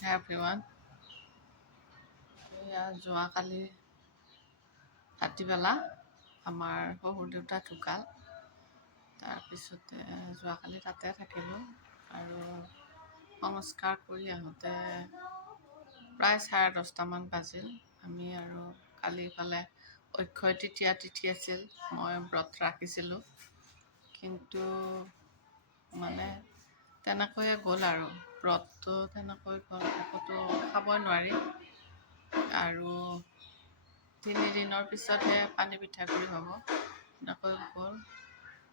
Hi everyone. এয়া যোৱাকালি ৰাতিবেলা আমাৰ শহুৰ দেউতা ঢুকাল। তাৰপিছতে যোৱাকালি তাতে থাকিলোঁ আৰু সংস্কাৰ কৰি আহোঁতে প্ৰায় 10:30মান বাজিল। আমি আৰু কালি ইফালে অক্ষয় তৃতীয়া তিথি আছিল, মই ব্ৰত ৰাখিছিলোঁ, কিন্তু মানে তেনেকৈয়ে গ'ল আৰু ব্ৰতটো তেনেকৈ গ'ল, একোতো খাবই নোৱাৰি। আৰু 3 দিনৰ পিছতহে পানী পিঠাগুড়ি হ'ব, এনেকৈ গ'ল।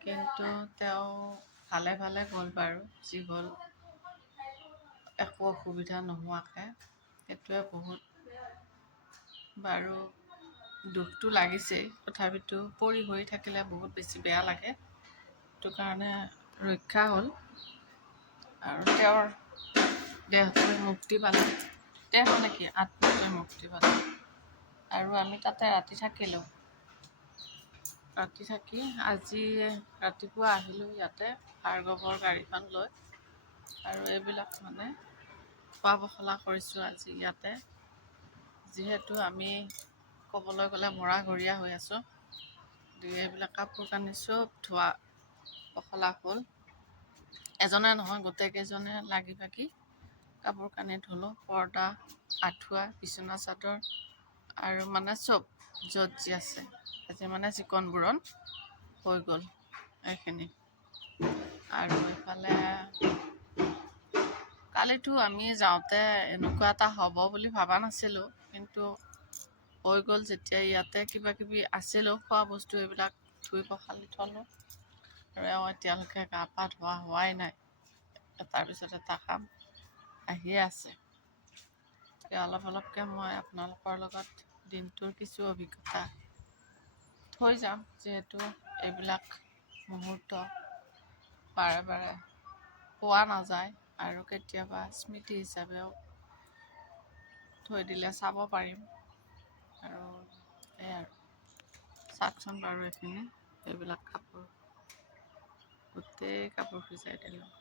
কিন্তু তেওঁ ভালে ভালে গ'ল বাৰু, যি হ'ল একো অসুবিধা নোহোৱাকৈ। সেইটোৱে বহুত বাৰু দুখটো লাগিছেই, তথাপিতো পৰি হৈ থাকিলে বহুত বেছি বেয়া লাগে। সেইটো কাৰণে ৰক্ষা হ'ল আৰু তেওঁৰ দেহটোৱে মুক্তি পালে, দেহ নেকি আত্মাটোৱে মুক্তি পালে। আৰু আমি তাতে ৰাতি থাকিলোঁ। ৰাতি থাকি আজি ৰাতিপুৱা আহিলোঁ ইয়াতে ভাৰ্গৱৰ গাড়ীখন লৈ, আৰু এইবিলাক মানে খোৱা পখলা কৰিছোঁ আজি ইয়াতে। যিহেতু আমি ক'বলৈ গ'লে মৰাঘৰীয়া হৈ আছোঁ, গতিকে এইবিলাক কাপোৰ কানি চব ধোৱা পখলা হ'ল। এজনে নহয়, গোটেইকেইজনে লাগি ভাগি কাপোৰ কানি ধুলোঁ। পৰ্দা, আঁঠুৱা, বিচনা চাদৰ আৰু মানে চব য'ত যি আছে, আজি মানে চিকন বুৰণ হৈ গ'ল এইখিনি। আৰু এইফালে কালিতো আমি যাওঁতে এনেকুৱা এটা হ'ব বুলি ভবা নাছিলোঁ, কিন্তু হৈ গ'ল যেতিয়া। ইয়াতে কিবা কিবি আছিলো খোৱা বস্তু, এইবিলাক ধুই পখালি থলোঁ। আৰু এওঁ এতিয়ালৈকে গা পা ধোৱা হোৱাই নাই, এটাৰ পিছত এটা কাম আহিয়ে আছে। অলপ অলপকৈ মই আপোনালোকৰ লগত দিনটোৰ কিছু অভিজ্ঞতা থৈ যাম, যিহেতু এইবিলাক মুহূৰ্ত বাৰে বাৰে পোৱা নাযায়, আৰু কেতিয়াবা স্মৃতি হিচাপেও থৈ দিলে চাব পাৰিম। আৰু এই আৰু চাওকচোন বাৰু, এইখিনি এইবিলাক কাপোৰ গোটেই কাপোৰ ভিজাই দিলোঁ।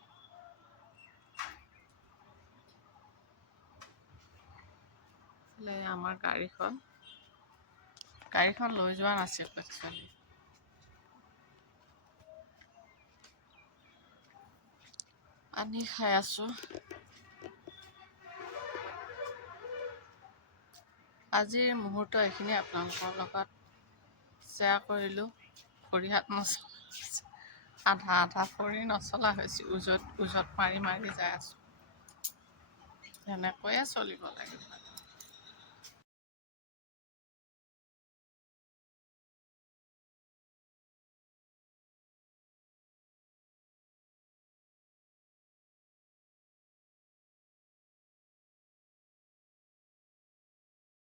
আমাৰ গাড়ীখন লৈ যোৱা নাছিল একচুৱেলি। পানী খাই আছোঁ। আজিৰ মুহূৰ্ত এইখিনি আপোনালোকৰ লগত শ্বেয়াৰ কৰিলোঁ। ভৰি হাত নচলা, আধা আধা ভৰি নচলা হৈছে, ওজত মাৰি মাৰি যাই আছোঁ। সেনেকৈয়ে চলিব লাগিব।